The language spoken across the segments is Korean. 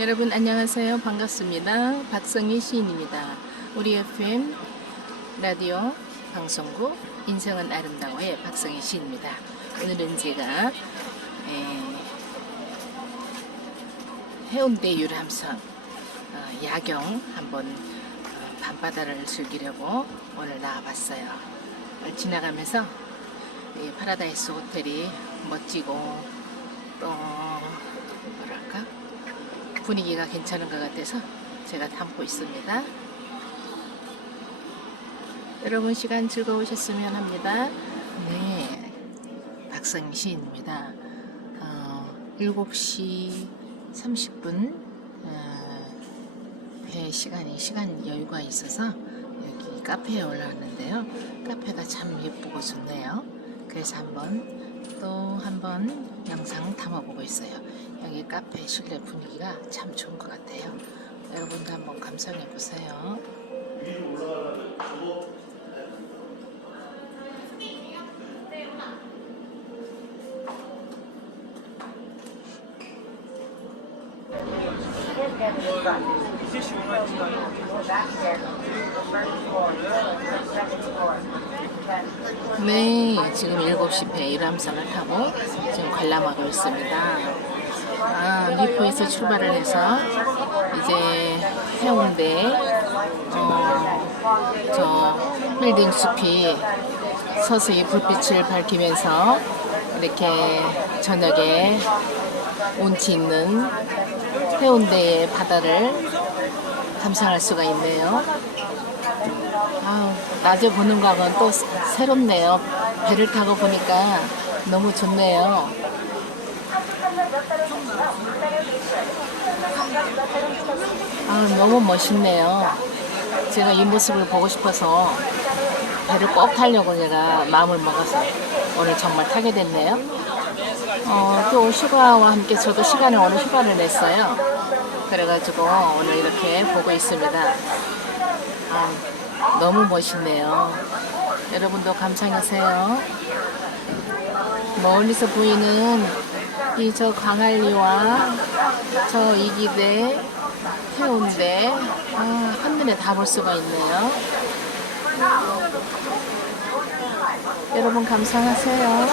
여러분 안녕하세요. 반갑습니다. 박성희 시인입니다. 우리 FM 라디오 방송국 인생은 아름다워의 박성희 시인입니다. 오늘은 제가 에, 해운대 유람선 어, 야경 한번 어, 밤바다를 즐기려고 오늘 나와봤어요. 지나가면서 이 파라다이스 호텔이 멋지고 또 분위기가 괜찮은 것 같아서 제가 담고 있습니다. 여러분 시간 즐거우셨으면 합니다. 네, 박성희 시인입니다. 어, 7시 30분 어, 배 시간이 시간 여유가 있어서 여기 카페에 올라왔는데요. 카페가 참 예쁘고 좋네요. 그래서 한번 또 한번 영상 담아보고 있어요. 여기 카페 실내 분위기가 참 좋은 것 같아요. 여러분도 한번 감상해 보세요. 네, 지금 7시 배 유람선을 타고 지금 관람하고 있습니다. 아, 리포에서 출발을 해서 이제 해운대 어, 저 빌딩 숲이 서서히 불빛을 밝히면서 이렇게 저녁에 운치 있는 해운대의 바다를 감상할 수가 있네요. 아, 낮에 보는 거하고는 또 새롭네요. 배를 타고 보니까 너무 좋네요. 아, 너무 멋있네요. 제가 이 모습을 보고 싶어서 배를 꼭 타려고 제가 마음을 먹어서 오늘 정말 타게 됐네요. 어, 또 휴가와 함께 저도 시간을 오늘 휴가를 냈어요. 그래가지고 오늘 이렇게 보고 있습니다. 아, 너무 멋있네요. 여러분도 감상하세요. 멀리서 보이는 이 저 광안리와 저 이기대, 해운대, 아, 한눈에 다 볼 수가 있네요. 여러분 감상하세요.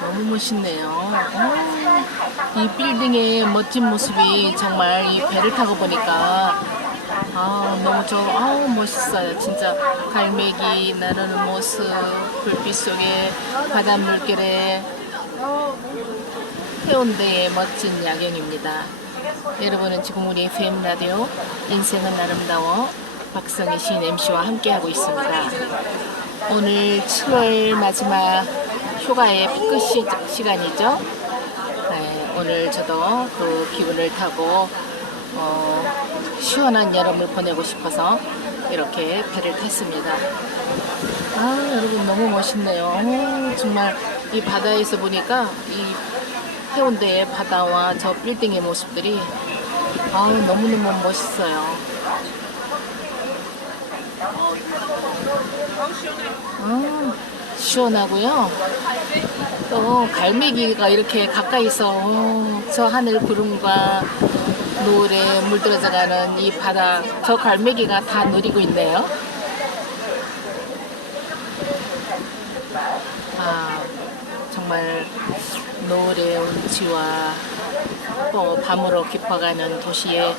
너무 멋있네요. 어, 이 빌딩의 멋진 모습이 정말 이 배를 타고 보니까 아 너무 저 아우 멋있어요. 진짜 갈매기 나르는 모습, 불빛 속에 바다 물결에 해운대의 멋진 야경입니다. 여러분은 지금 우리 FM 라디오 인생은 아름다워 박성희 시인 MC와 함께하고 있습니다. 오늘 7월 마지막 휴가의 끝 시, 시간이죠. 네, 오늘 저도 그 기분을 타고 어, 시원한 여름을 보내고 싶어서 이렇게 배를 탔습니다. 아 여러분 너무 멋있네요. 오, 정말 이 바다에서 보니까 이 해운대의 바다와 저 빌딩의 모습들이 아 너무너무 멋있어요. 아, 시원하고요. 또 갈매기가 이렇게 가까이서 어, 저 하늘 구름과 노을에 물들어져가는 이 바다 저 갈매기가 다 누리고 있네요. 아 정말 노을의 운치와 또 밤으로 깊어가는 도시의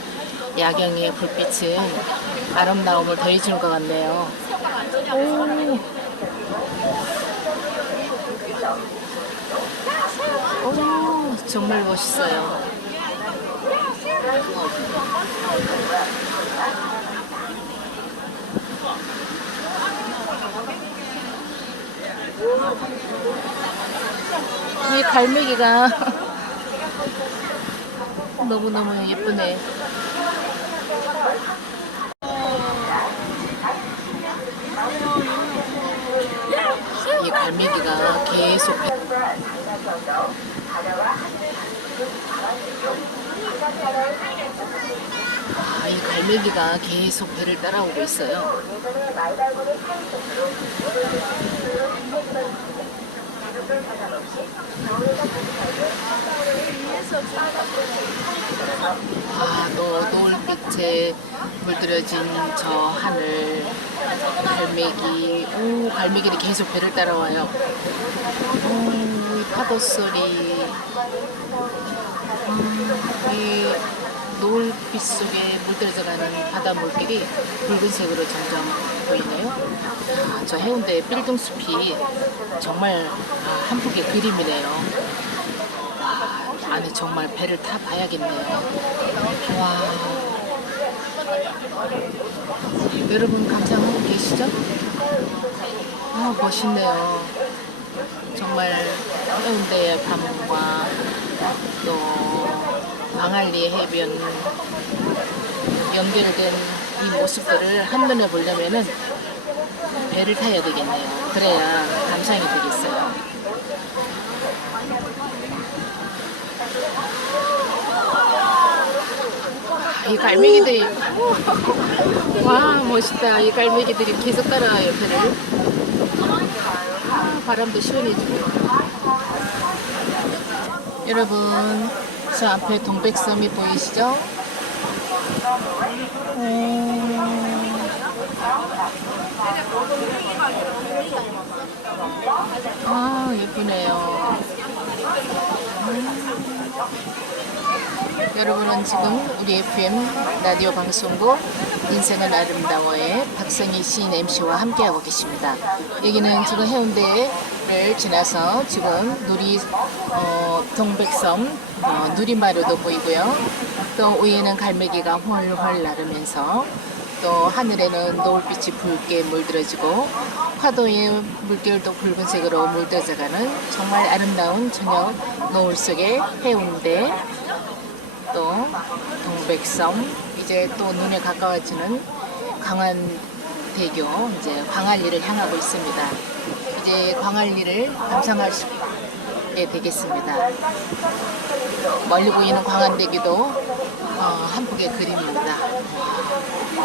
야경의 불빛은 아름다움을 더해주는 것 같네요. 오. 오, 정말 멋있어요. 이 갈매기가 너무너무 예쁘네. 이 갈매기가 계속 갈매기가 계속 배를 따라오고 있어요. 아, 또 노을빛에 물들여진 저 하늘 갈매기, 오, 갈매기들이 계속 배를 따라와요. 오, 이 파도 소리, 음, 이 노을빛 속에 물들어져 가는 바다 물길이 붉은색으로 점점 보이네요. 아, 저 해운대 빌딩 숲이 정말 아, 한 폭의 그림이네요. 아, 안에 정말 배를 타 봐야겠네요. 와. 여러분 감상하고 계시죠? 아, 멋있네요. 정말 해운대의 밤과 또 광안리 해변 연결된 이 모습들을 한눈에 보려면은 배를 타야 되겠네요. 그래야 감상이 되겠어요. 이 갈매기들이 와 멋있다. 이 갈매기들이 계속 따라와요 배를. 아, 바람도 시원해지고. 여러분 저 앞에 동백섬이 보이시죠? 음, 아 예쁘네요. 음. 여러분은 지금 우리 FM 라디오 방송국 인생은 아름다워의 박성희 시인 MC와 함께하고 계십니다. 여기는 지금 해운대를 지나서 지금 누리 어, 동백섬 어, 누리마루도 보이고요. 또 위에는 갈매기가 훨훨 나르면서 또 하늘에는 노을빛이 붉게 물들어지고 파도의 물결도 붉은색으로 물들어져가는 정말 아름다운 저녁 노을 속의 해운대 또 동백섬 이제 또 눈에 가까워지는 강환대교 이제 광안리를 향하고 있습니다. 이제 광안리를 감상할 수 있게 되겠습니다. 멀리 보이는 광안대교도 어, 한 폭의 그림입니다.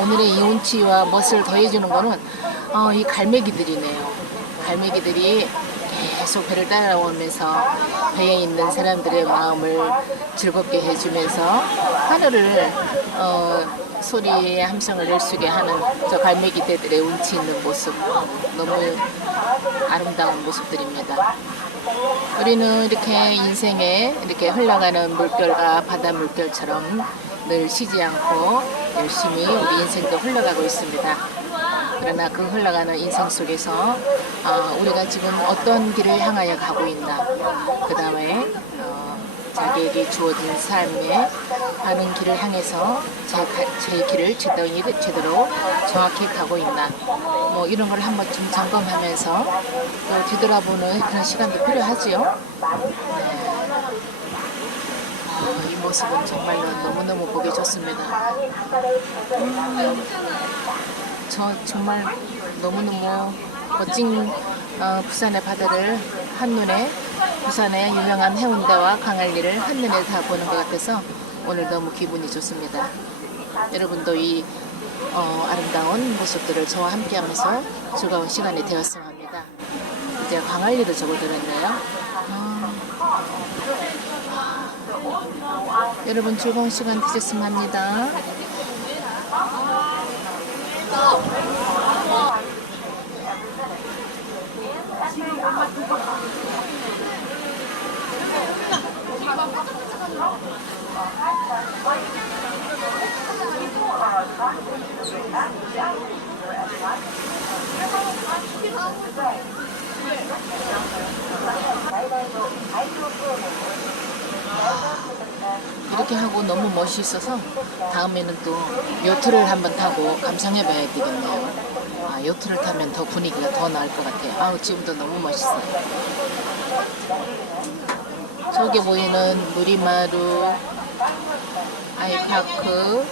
오늘의 이 운치와 멋을 더해주는 거는 어, 이 갈매기들이네요. 갈매기들이 계속 배를 따라오면서 배에 있는 사람들의 마음을 즐겁게 해주면서 하늘을 어, 소리의 함성을 낼수게 하는 저 갈매기들의 운치 있는 모습 너무 아름다운 모습들입니다. 우리는 이렇게 인생에 이렇게 흘러가는 물결과 바다 물결처럼 늘 쉬지 않고 열심히 우리 인생도 흘러가고 있습니다. 그러나 그 흘러가는 인생 속에서 어, 우리가 지금 어떤 길을 향하여 가고 있나, 그 다음에 어, 자기에게 주어진 삶에 가는 길을 향해서 제, 가- 제 길을 제대로, 제대로 정확히 가고 있나, 뭐 이런 걸 한번 좀 점검하면서 또 뒤돌아보는 그런 시간도 필요하지요. 네. 모습은 정말로 너무너무 보기 좋습니다. 음, 저 정말 너무너무 멋진 어, 부산의 바다를 한눈에 부산의 유명한 해운대와 강안리를 한눈에 다 보는 것 같아서 오늘 너무 기분이 좋습니다. 여러분도 이 어, 아름다운 모습들을 저와 함께 하면서 즐거운 시간이 되었으면 합니다. 이제 광안리도 접어들었네요. 아. 여러분 즐거운 시간 되셨으면 합니다. 이렇게 하고 너무 멋있어서 다음에는 또 요트를 한번 타고 감상해 봐야 되겠네요. 아, 요트를 타면 더 분위기가 더 나을 것 같아요. 아우, 지금도 너무 멋있어요. 저기 보이는 누리마루, 아이파크,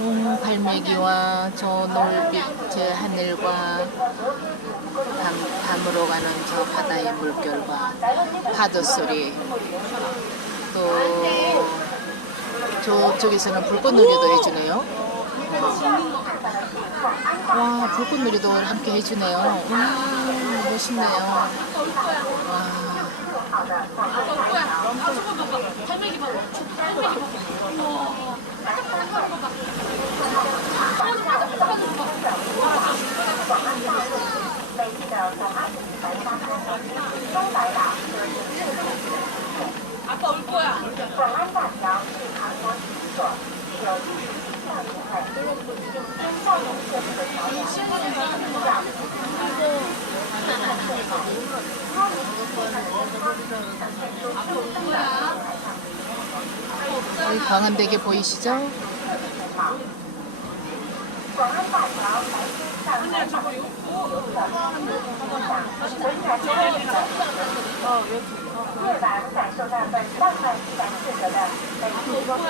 음, 갈매기와 저 노을빛의 하늘과 담, 담으로 가는 저 바다의 물결과 파도 소리 또 저쪽에서는 불꽃놀이도 해주네요. 와, 불꽃놀이도 함께 해주네요. 와, 멋있네요. 와. 여기 광안대교 보이시죠? 夜晚感受到本浪漫传世者的美丽风景，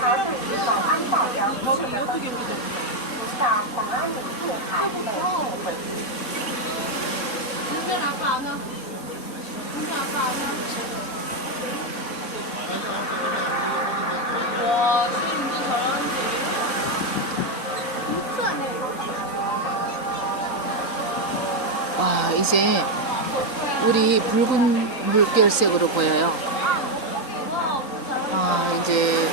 还会与保安大洋共同的风景，寻找保安岭四海美丽回忆。你在哪发呢？你在哪发呢？ 와, 이제 우리 붉은 물결색으로 보여요. 아, 이제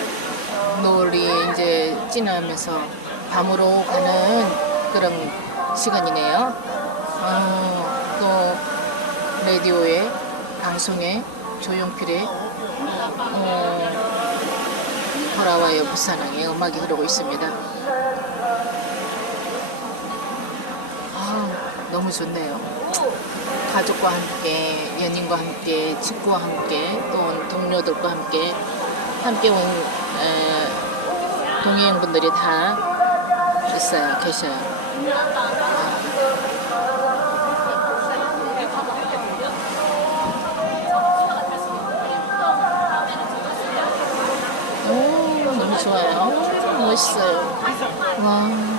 노을이 이제 진하면서 밤으로 가는 그런 시간이네요. 아, 또 라디오에 방송에 조용필의 어, 돌아와요 부산항에 음악이 흐르고 있습니다. 아, 너무 좋네요. 가족과 함께, 연인과 함께, 친구와 함께, 또 동료들과 함께, 함께 온 에, 동행분들이 다 있어요, 계셔요. 오, 너무 좋아요. 멋있어요. 와.